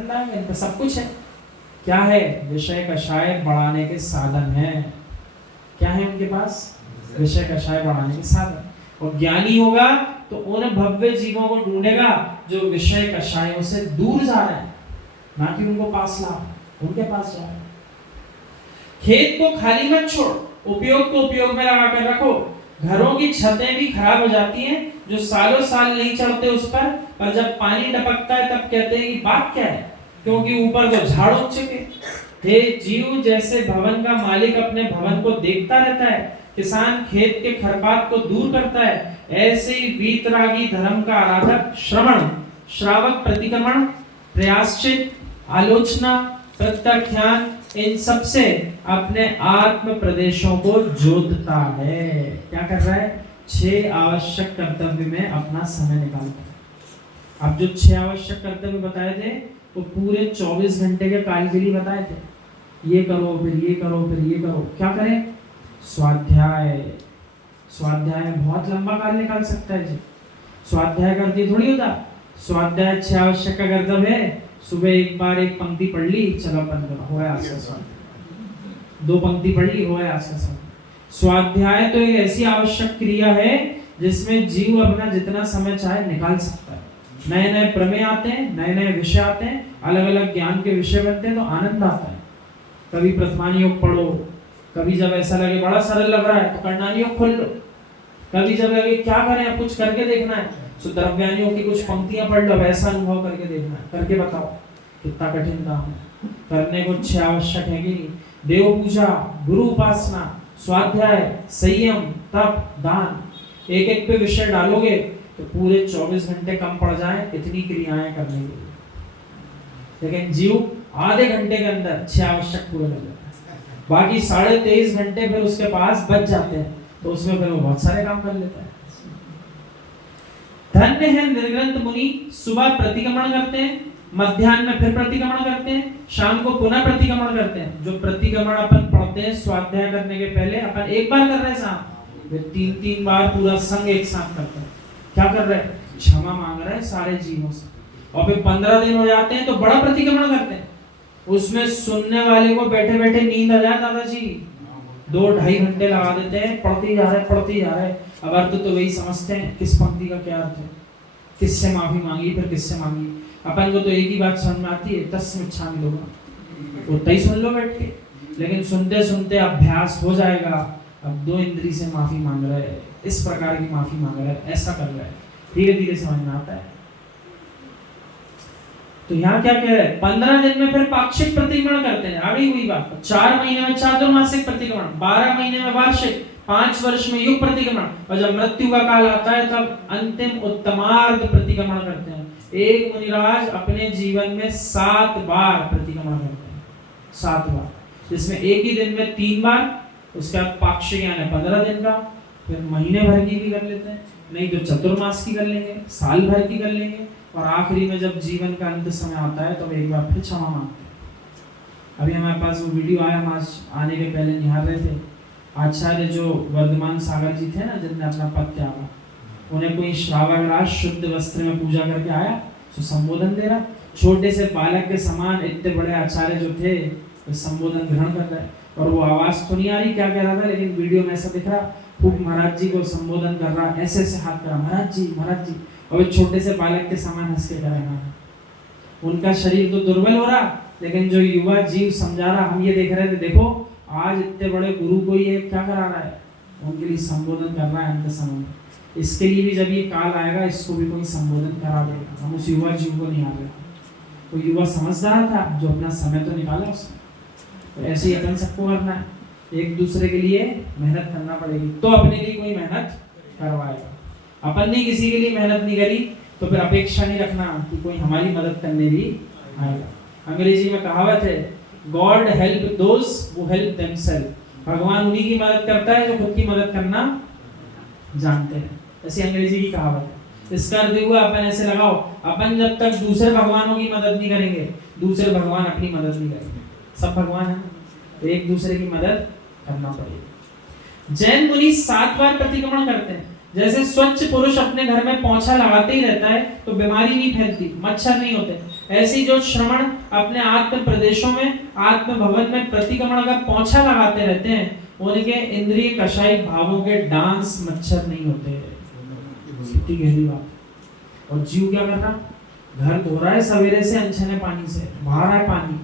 आनंद आएगा, इनका सब कुछ है। क्या है? विषय कषाय बढ़ाने के साधन है। क्या है उनके पास? विषय कषाय बढ़ाने के साधन। और ज्ञानी होगा तो उन भव्य जीवों को ढूंढेगा जो विषय कषायों से दूर जा रहे हैं, ना कि उनको पास ला, उनके पास जा रहे हैं। खेत को खाली मत छोड़, उपयोग को उपयोग में लगा कर रखो। घरों की छतें भी खराब हो जाती हैं जो सालों साल नहीं चढ़ते उस पर जब पानी टपकता है तब कहते हैं कि बात क्या है, क्योंकि ऊपर तो झाड़ उग चुके। हे जीव, जैसे भवन का मालिक अपने भवन को देखता रहता है, किसान खेत के खरपात को दूर करता है, ऐसे ही वीतरागी धर्म का आराधक श्रवण, श्रावक, प्रतिक्रमण, प्रयाश्चित, आलोचना, प्रत्याख्यान, इन सब से अपने आत्म प्रदेशों को जोतता है। क्या कर रहा है? 6 आवश्यक कर्तव्य में अपना समय निकालता है। अब जो 6 आवश्यक कर्तव्य बताए थे वो पूरे 24 घंटे के काल के लिए बताए थे। ये करो, फिर ये करो, फिर ये करो। क्या करें? स्वाध्याय। स्वाध्याय में बहुत लंबा काल निकाल सकता है जी। स्वाध्याय करती थोड़ी होता। स्वाध्याय 6 आवश्यक का कर्तव्य है। सुबह एक बार एक पंक्ति पढ़ ली, चलो बंद करो, हो गया आज का स्वाध्याय। 2 पंक्ति पढ़ ली, हो गया आज का स्वाध्याय। स्वाध्याय तो एक ऐसी आवश्यक क्रिया है जिसमें जीव अपना जितना समय चाहे निकाल सकता है। नए नए प्रमेय आते हैं, नए नए विषय आते हैं, अलग अलग ज्ञान के विषय बनते हैं तो आनंद आता है। कभी प्रथमान योग पढ़ो, कभी जब ऐसा लगे बड़ा सरल लग रहा है तो कर्णानी योग खोल लो, कभी जब लगे क्या करें अब कुछ करके देखना है तो द्रव्यानियों की कुछ पंक्तियां पढ़ लो, ऐसा अनुभव करके देखना है, करके बताओ कितना कठिन काम है। करने को 6 आवश्यक है कि नहीं? देव पूजा, गुरु उपासना, स्वाध्याय, संयम, तप, दान, एक एक पे विषय डालोगे तो पूरे 24 घंटे कम पड़ जाए इतनी क्रियाएं करने के लिए। लेकिन जीव आधे घंटे के अंदर 6 आवश्यक पूरे कर लेता है, बाकी 23.5 घंटे फिर उसके पास बच जाते हैं तो उसमें फिर वो बहुत सारे काम कर लेता है। धन्य है निर्ग्रंथ मुनि, सुबह प्रतिक्रमण करते हैं, मध्याह्न में फिर प्रतिक्रमण करते हैं, शाम को पुनः प्रतिक्रमण करते हैं। जो प्रतिक्रमण अपन पढ़ते हैं स्वाध्याय करने के पहले, अपन एक बार कर रहे हैं साहब, फिर 3-3 बार पूरा संग एक साथ करते हैं। क्या कर रहे हैं? क्षमा मांग रहे हैं सारे जीवों से। और फिर 15 दिन हो जाते हैं तो बड़ा प्रतिक्रमण करते हैं। उसमें सुनने वाले को बैठे बैठे नींद आ जाए दादाजी, 2-2.5 घंटे लगा देते हैं, पढ़ते ही जा रहे। अब अर्थ तो वही समझते हैं, किस पंक्ति का क्या अर्थ है, किससे माफी मांगी, फिर किससे मांगी। अपन को तो एक ही बात समझ में आती है, तस्मिच्छामि लोगा, उतना ही सुन लो बैठ के। लेकिन सुनते सुनते अभ्यास हो जाएगा, अब 2 इंद्री से माफी मांग रहे हैं, इस प्रकार की माफी मांग रहे हैं, ऐसा कर रहे हैं, धीरे धीरे समझ में आता है। तो यहाँ क्या कह रहे हैं? 15 दिन में फिर पाक्षिक प्रतिक्रमण करते हैं, आगे हुई बात। 4 महीने में चातुर्मासिक प्रतिक्रमण, 12 महीने में वार्षिक, 5 वर्ष में युग प्रतिक्रमण, और जब मृत्यु का काल आता है तब अंतिम उत्तमार्ध प्रतिक्रमण करते हैं। एक मुनिराज अपने जीवन में 7 बार प्रतिक्रमण करते हैं, 7 बार, जिसमें एक ही दिन में 3 बार, उसके बाद पाक्षिक यानी 15 दिन का, फिर महीने भर की भी कर लेते हैं, नहीं तो चतुर्मास की कर लेंगे, साल भर की कर लेंगे, और आखिरी में जब जीवन का अंत समय आता है तो एक बार फिर क्षमा मांगते हैं। अभी हमारे पास वो वीडियो आया, हम आज आने के पहले निहार रहे थे। आचार्य जो वर्धमान सागर जी थे ना, जिनने अपना पद त्यागा, उन्हें कोई श्रावक शुद्ध वस्त्र में पूजा करके आया तो संबोधन दे रहा, छोटे से बालक के समान इतने बड़े आचार्य जो थे वो संबोधन ग्रहण कर रहे, और वो आवाज तो नहीं आ रही क्या कह रहा था, लेकिन वीडियो में ऐसा दिख रहा, खूब महाराज जी को संबोधन कर रहा, ऐसे ऐसे हाथ करा, महाराज जी, और छोटे से बालक के समान हंस के कर रहा। उनका शरीर तो दुर्बल हो रहा, लेकिन जो युवा जीव समझा रहा, हम ये देख रहे थे, देखो आज इतने बड़े गुरु को ये क्या करा रहा है, उनके लिए संबोधन कर रहा है अंत समय में। इसके लिए भी जब ये काल आएगा इसको भी कोई संबोधन करा देगा। हम उस युवा जीव को नहीं आ रहे, वो युवा समझदार था जो अपना समय तो निकाला उसने। तो ऐसे ही अपन सबको करना है, एक दूसरे के लिए मेहनत करना पड़ेगी, तो अपने लिए कोई मेहनत करवाएगा। अपन ने किसी के लिए मेहनत नहीं करी तो फिर अपेक्षा नहीं रखना कि कोई हमारी मदद करने भी आएगा। अंग्रेजी में कहावत है, God help those who help themselves. भगवान उन्हीं की मदद करता है जो खुद की मदद करना जानते हैं। ऐसी अंग्रेजी की कहावत है। इसका अर्थ हुआ, अपन ऐसे लगाओ, अपन जब तक दूसरे भगवानों की मदद नहीं करेंगे, दूसरे भगवान अपनी मदद नहीं करेंगे। सब भगवान है, तो एक दूसरे की मदद करना पड़ेगी। जैन मुनि 7 बार प्रतिक्रमण करते हैं। जैसे स्वच्छ पुरुष अपने घर में पोंछा लगाते ही रहता है तो बीमारी नहीं फैलती, मच्छर नहीं होते, ऐसी जो श्रवण अपने आत्म प्रदेशों में, आत्म भवन में प्रतिक्रमण का पोंछा लगाते रहते हैं, उनके इंद्रिय कषाय भावों के डांस मच्छर नहीं होते। कितनी गहरी बात। और जीव क्या कर रहा, घर धो रहा है सवेरे से अनछने पानी से, बाहर है पानी,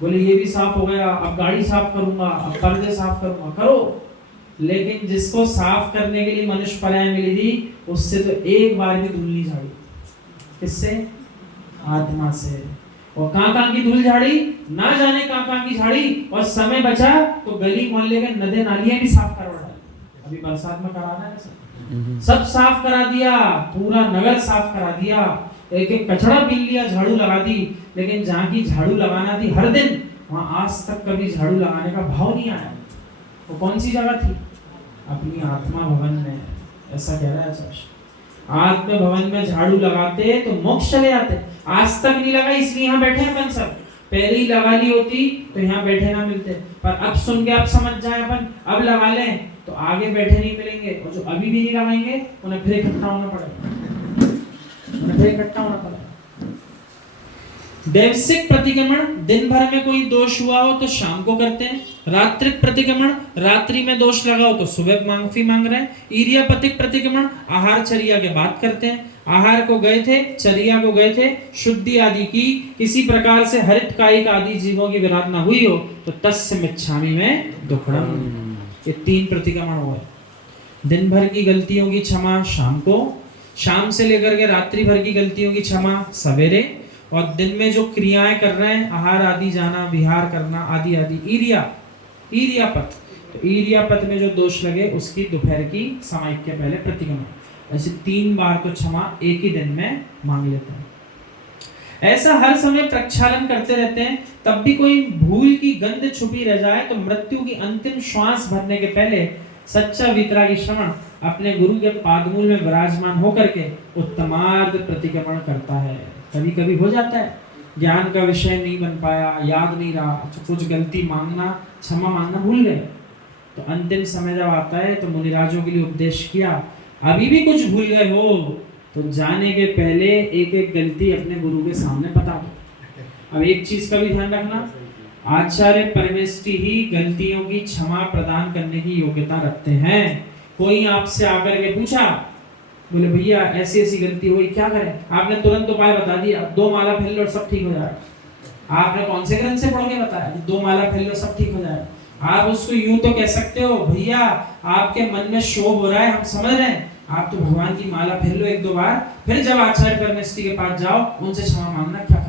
बोले ये भी साफ हो गया, अब गाड़ी साफ करूंगा, अब पर्दे साफ करूंगा, करो। लेकिन जिसको साफ करने के लिए मनुष्य पर्याय मिली थी, उससे तो एक बार भी धूल नहीं झाड़ी। किससे? आत्मा से। और कहां की धूल झाड़ी, ना जाने कहां की झाड़ी, और समय बचा तो गली मोहल्ले के नदी नालियां भी साफ करवा डाली। अभी बरसात में कराना है सब साफ करा दिया, पूरा नगर साफ करा दिया, एक एक कचड़ा बीन लिया, झाड़ू लगा दी। लेकिन जहाँ की झाड़ू लगाना थी हर दिन, वहां आज तक कभी झाड़ू लगाने का भाव नहीं आया। वो कौन सी जगह थी? अपनी आत्मा भवन में। ऐसा कह रहा है शास्त्र। आत्म भवन में झाड़ू लगाते तो मोक्ष चले जाते। आज तक नहीं लगा, इसलिए यहाँ बैठे हैं अपन सब। पहले ही लगा ली होती तो यहाँ बैठे ना मिलते, पर अब सुन के अब समझ जाए अपन, अब लगा लें तो आगे बैठे नहीं मिलेंगे, और जो अभी भी नहीं लगाएंगे उन्हें फिर इकट्ठा होना पड़ेगा, उन्हें फिर इकट्ठा होना पड़ेगा। दैवसिक प्रतिक्रमण, दिन भर में कोई दोष हुआ हो तो शाम को करते हैं। रात्रिक प्रतिक्रमण, रात्रि में दोष लगा हो तो सुबह माफी मांग रहे हैं। ईर्यापतिक प्रतिक्रमण, आहार चर्या के बाद करते हैं। आहार को गए थे, चर्या को गए थे, शुद्धि आदि की, किसी प्रकार से हरित कायिक आदि जीवों की विराधना हुई हो तो तस्य मिच्छामि में दुक्कडम। ये 3 प्रतिक्रमण हुए। दिन भर की गलतियों की क्षमा शाम को, शाम से लेकर के रात्रि भर की गलतियों की क्षमा सवेरे, और दिन में जो क्रियाएं कर रहे हैं, आहार आदि जाना, विहार करना आदि आदि, ईर्यापत, तो ईर्यापत में जो दोष लगे उसकी दोपहर की समय के पहले प्रतिक्रमण। ऐसे 3 बार तो क्षमा एक ही दिन में मांग लेते हैं। ऐसा हर समय प्रक्षालन करते रहते हैं, तब भी कोई भूल की गंध छुपी रह जाए तो मृत्यु की अंतिम श्वास भरने के पहले सच्चा वितरागी श्रवण अपने गुरु के पादमूल में विराजमान होकर के उत्तमार्ध प्रतिक्रमण करता है। कभी कभी हो जाता है, ज्ञान का विषय नहीं बन पाया, याद नहीं रहा, कुछ गलती मांगना, क्षमा मांगना भूल गए, तो अंतिम समय जब आता है तो मुनिराजों के लिए उपदेश किया, अभी भी कुछ भूल गए हो तो जाने के पहले एक एक गलती अपने गुरु के सामने बता दो। अब एक चीज का भी ध्यान रखना, आचार्य परमेष्ठी ही गलतियों की क्षमा प्रदान करने की योग्यता रखते हैं। कोई आपसे आकर के पूछा, बोले भैया ऐसी ऐसी गलती हुई, क्या करें? आपने तुरंत उपाय बता दिया, 2 माला फेर लो सब ठीक हो जाएगा। आपने कौन से ग्रंथ से पढ़ के बताया 2 माला फेर लो सब ठीक हो जाएगा? आप उसको यूं तो कह सकते हो, भैया आपके मन में शोभ हो रहा है, हम समझ रहे हैं, आप तो भगवान की माला फेर लो 1-2 बार, फिर जब आचार्य परमेष्ठी के पास जाओ उनसे क्षमा मांगना, क्या